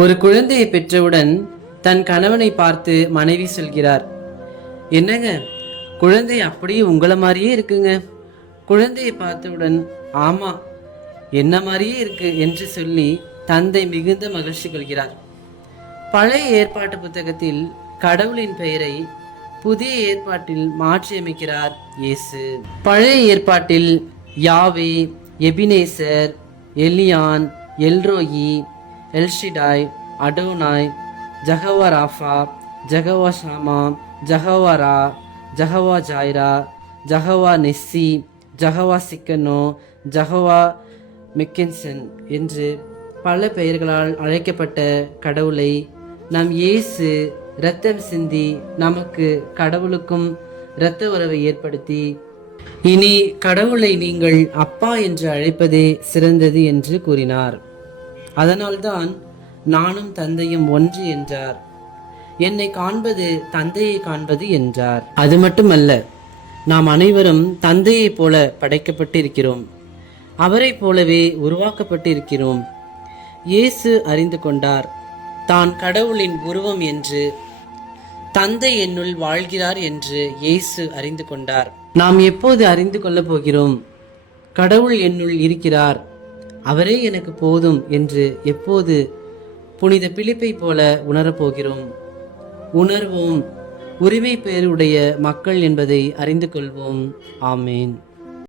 ஒரு குழந்தையை பெற்றவுடன் தன் கணவனை பார்த்து மனைவி சொல்கிறார், என்னங்க குழந்தை அப்படியே உங்களை மாதிரியே இருக்குங்க. குழந்தையை பார்த்தவுடன், ஆமா என்ன மாதிரியே இருக்கு என்று சொல்லி தந்தை மிகுந்த மகிழ்ச்சி கொள்கிறார். பழைய ஏற்பாட்டு புத்தகத்தில் கடவுளின் பெயரை புதிய ஏற்பாட்டில் மாற்றியமைக்கிறார் இயேசு. பழைய ஏற்பாட்டில் யாவே, எபினேசர், எலியான், எல்ரோயி, எல்ஷிடாய், அடோனாய், ஜஹவா ராஃபா, ஜஹவா ஷாமா, ஜஹவா ரா, ஜஹவா ஜாய்ரா, ஜஹவா நெஸ்ஸி, ஜஹவா சிக்கனோ, ஜஹவா மெக்கென்சன் என்று பல பெயர்களால் அழைக்கப்பட்ட கடவுளை நம் இயேசு இரத்தம் சிந்தி நமக்கு கடவுளுக்கும் இரத்த உறவை ஏற்படுத்தி, இனி கடவுளை நீங்கள் அப்பா என்று அழைப்பதே சிறந்தது என்று கூறினார். அதனால்தான் நானும் தந்தையும் ஒன்று என்றார். என்னை காண்பது தந்தையை காண்பது என்றார். அது மட்டுமல்ல, நாம் அனைவரும் தந்தையைப் போல படைக்கப்பட்டிருக்கிறோம். அவரை போலவே உருவாக்கப்பட்டிருக்கிறோம். இயேசு அறிந்து கொண்டார் தான் கடவுளின் உருவம் என்று. தந்தை என்னுள் வாழ்கிறார் என்று இயேசு அறிந்து கொண்டார். நாம் எப்போது அறிந்து கொள்ளப் போகிறோம்? கடவுள் என்னுள் இருக்கிறார், அவரே எனக்கு போதும் என்று எப்போது புனித பிலிப்பை போல உணரப்போகிறோம்? உணர்வோம். உரிமை பெயருடைய மக்கள் என்பதை அறிந்து கொள்வோம். ஆமேன்.